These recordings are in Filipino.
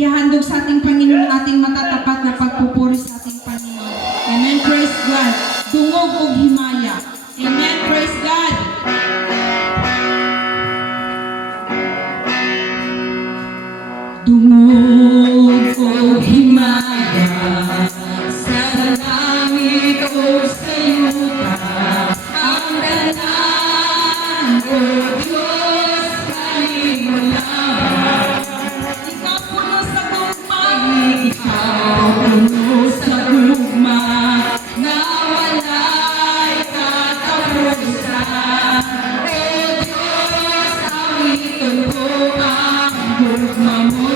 ihandog sa ating Panginoon ating matatapat na pagpupuri sa ating Panginoon. Amen. Praise God. Dungog o himaya. Amen. Praise God. Dungog o himaya sa langit o sa yuta, ang dalan o Diyos kalimulaman. Ikaw puno sa gugma, ikaw puno sa gugma, na wala'y katapusan. O Diyos, awitin ko ang gugma mo.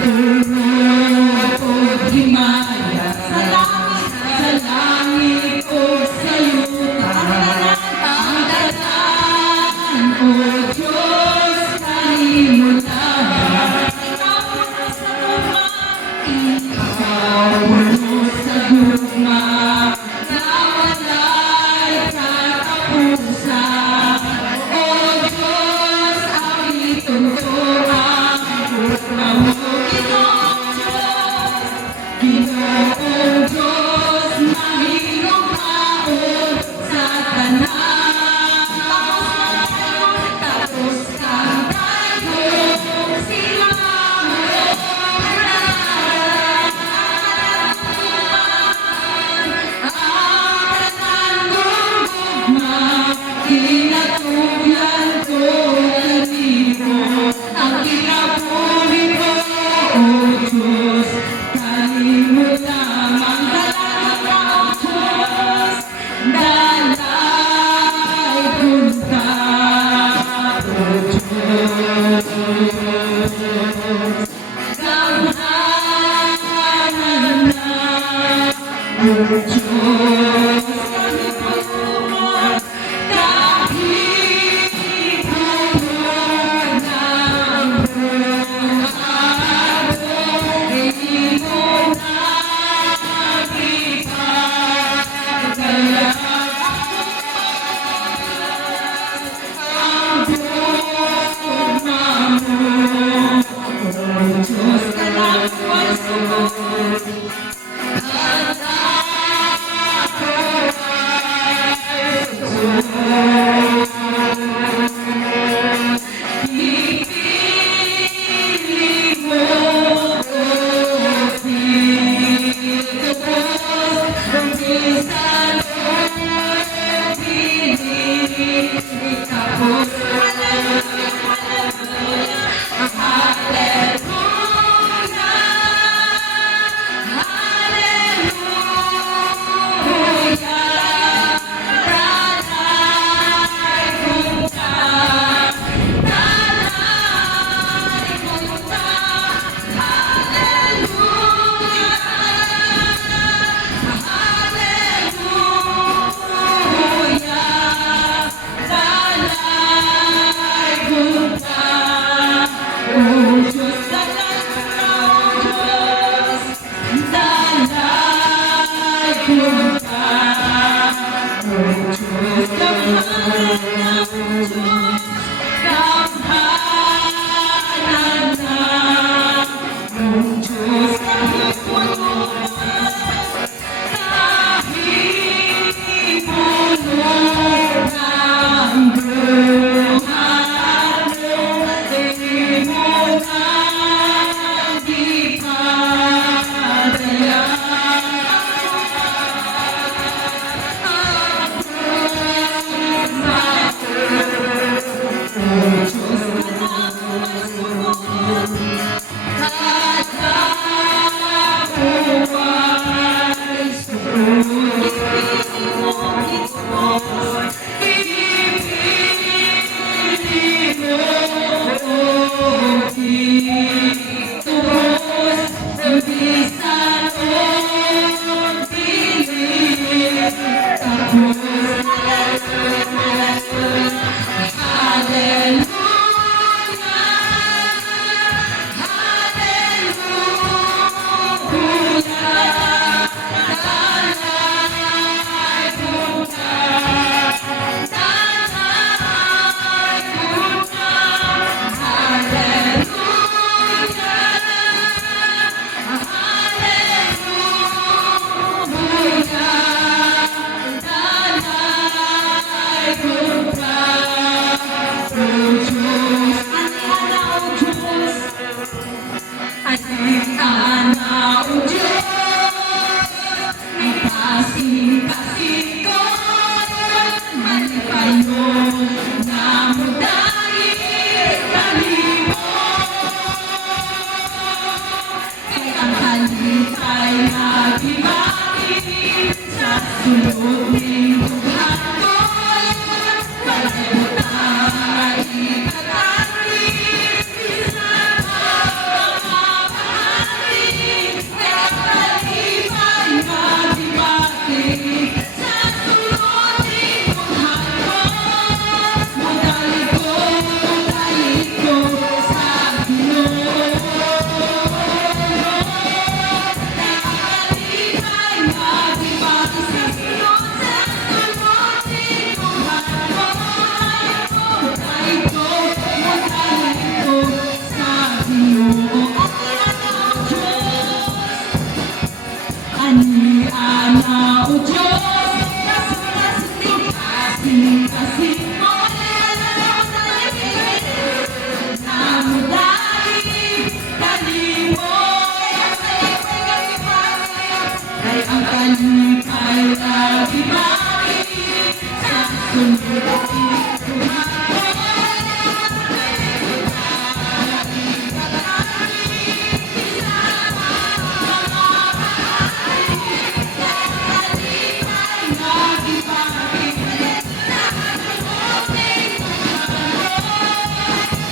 Dungog o himaya sa langit o sa yuta, ang dalan o Diyos kalimulaman. Ikaw puno sa gugma, na wala'y katapusan. O Diyos, awitin ko ang gugma mo. Ginoong Diyos, mahirong taon sa tanan. Tapos kang tayo, sila mo ang tanang gugma. Kinatulan ko kanino ang kinapuri ko, O Diyos. Kalimut lamang dalang ang Diyos, dalay punta, O Diyos. Kamhanan na, O Diyos. Ana o Diyos, ang kasing-kasing ko, mali kayo na mudahil kalimot. Kay ang halipay na gibati sa sulod ng buhat ko, walay butang ikatati, isa mga mahati. Kay ang halipay na gibati sa sulod ng buhat ko, mudahil ko sa Ginoo. Ani ana o Diyos, kasing-kasing mo, namudahil kalimot. Kay ang kalipay na gibati sa sulod ng buhat ko,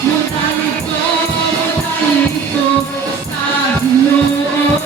mudahil ko sa Ginoo.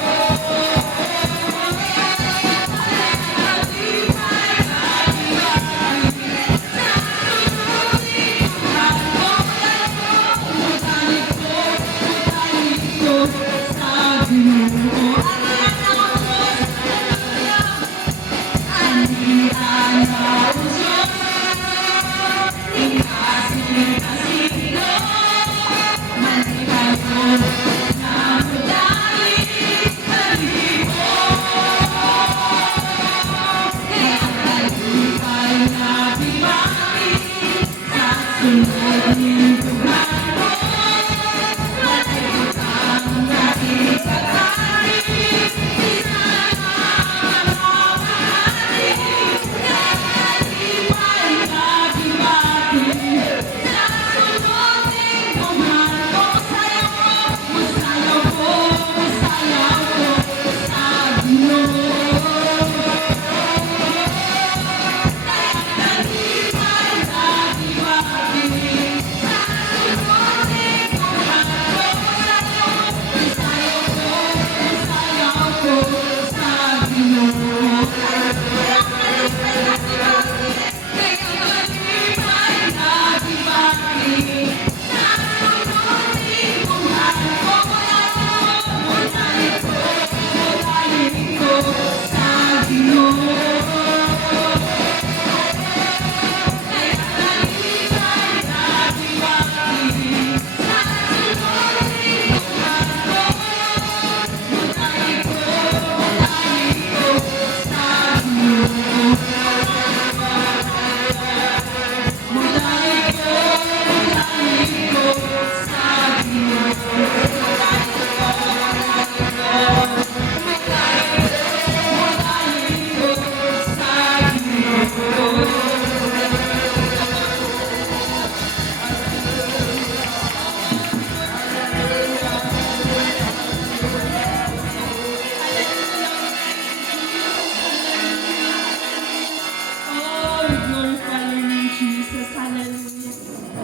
Oh, we glorify your name, Jesus. Hallelujah.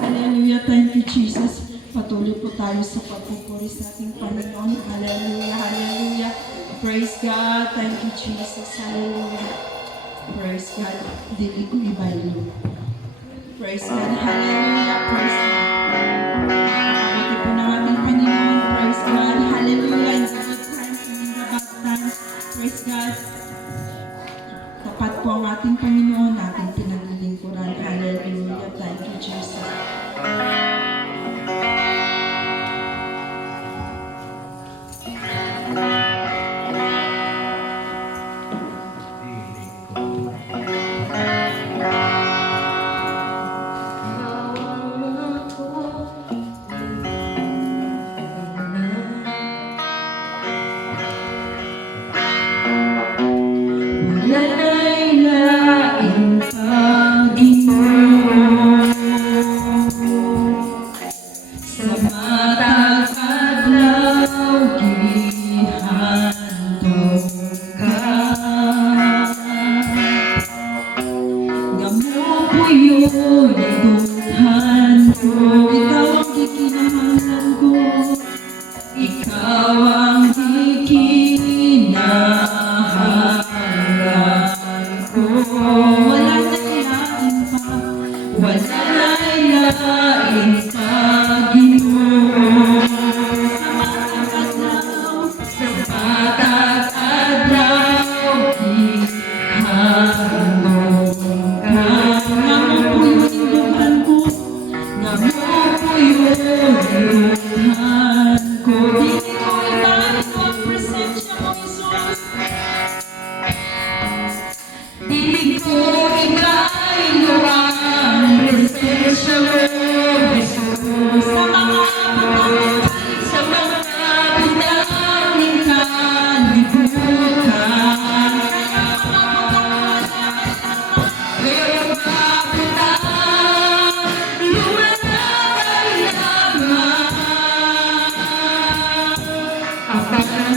Hallelujah. Thank you, Jesus. Patuloy po tayo sa pagpupuri sa ating Panginoon. Hallelujah. Hallelujah. Praise God. Thank you, Jesus. Hallelujah. Praise God. Dili ko ibayo. Praise God. Hallelujah. Praise God. Pagpupuri po ng ating Panginoon. Praise God. Hallelujah. In the good times and in the bad times. Praise God. Tapat po ang ating Panginoon, ating pinaglilingkuran. Hallelujah. Thank you, Jesus.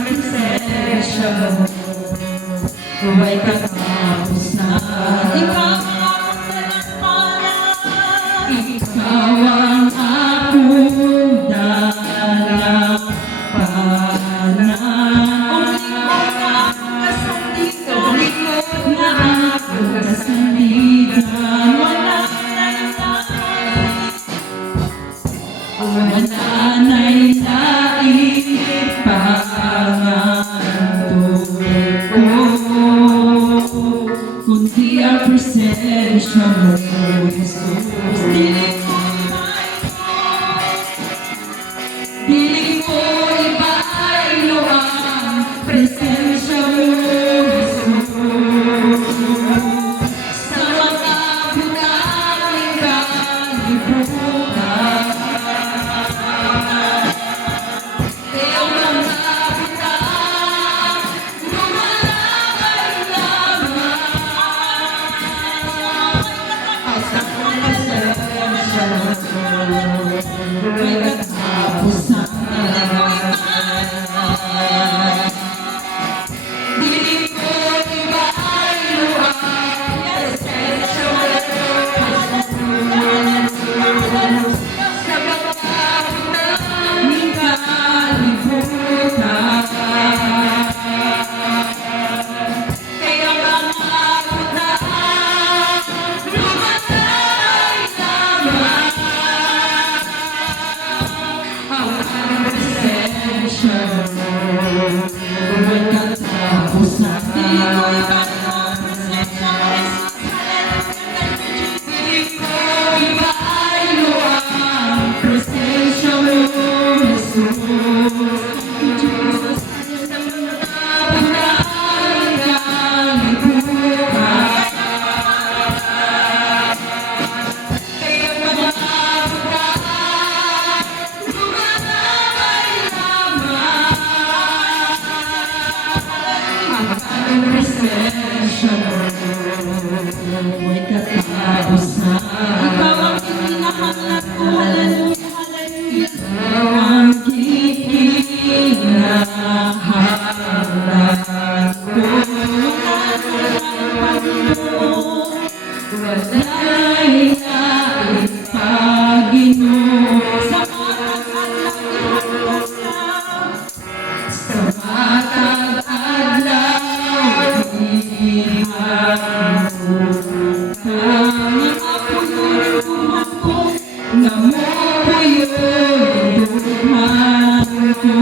presensya mo, buhay katapos na. Ikaw ang daladala, ikaw ang akong dalapanan. O likod na akong kasandigan, wala na'y naipangantod ko, kundi ang presensya mo, Jesus. Piling ko iba ay ang presensya mo, Jesus. Sa mga bukaling kalibutan, may katapusan. Ikaw ang ikinahanglan ko. Hallelujah, hallelujah. Ikaw ang ikinahanglan ko. Wala'y naipag-Ginoo. Sa matag-adlaw ihanda ka. Sa matag-adlaw ihanda ka. Mga puno-punuhan ko, namuhay yung duman ko.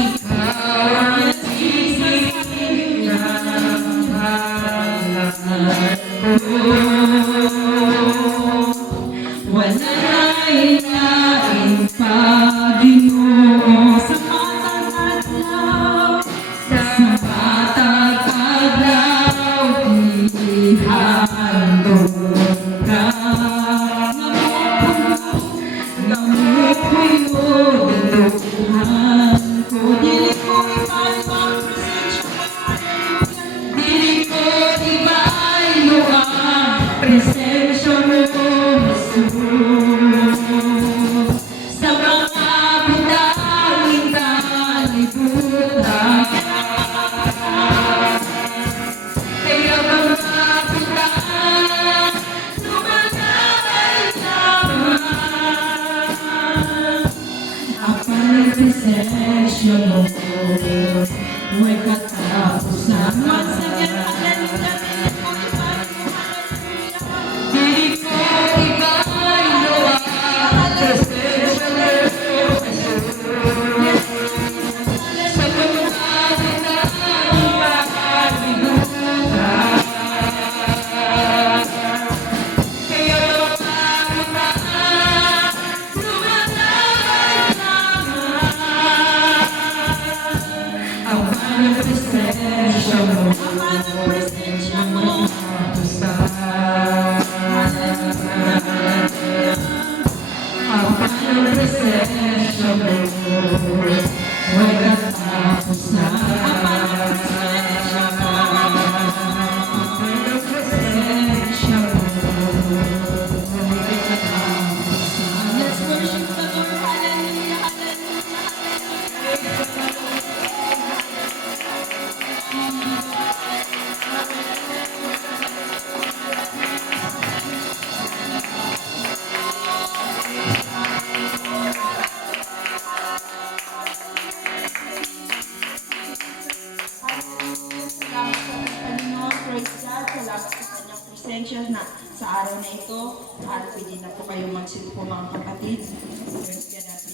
Ikaw ang ikinahanglan. Ikaw ang wala na'y naipag-Ginoo. Sa matag-adlaw, sa matag-adlaw ihandog ka. Namuhay yung duman ko. Dili ko ipayo ang presensya mo. Hallelujah. Dili ko ipayo ang presensya mo, Jesus. Sa mga butanging kalibutan, kaya mga butang lumalabay lamang. Ang presensya mo, may katapusan. Once again, hallelujah. Dili ko ipayo ang presensya mo, sa mga kaya lumalabay lamang. Ang presensya mo, presensya mo, ang presensya mo, may katapusan. Ang presensya mo, may katapusan. Let's worship the Lord. Hallelujah, hallelujah, praise God. Salamat sa kanyang presensya na sa araw na ito. At pwede na po kayo magsilpo mga kapatid. Praise God natin.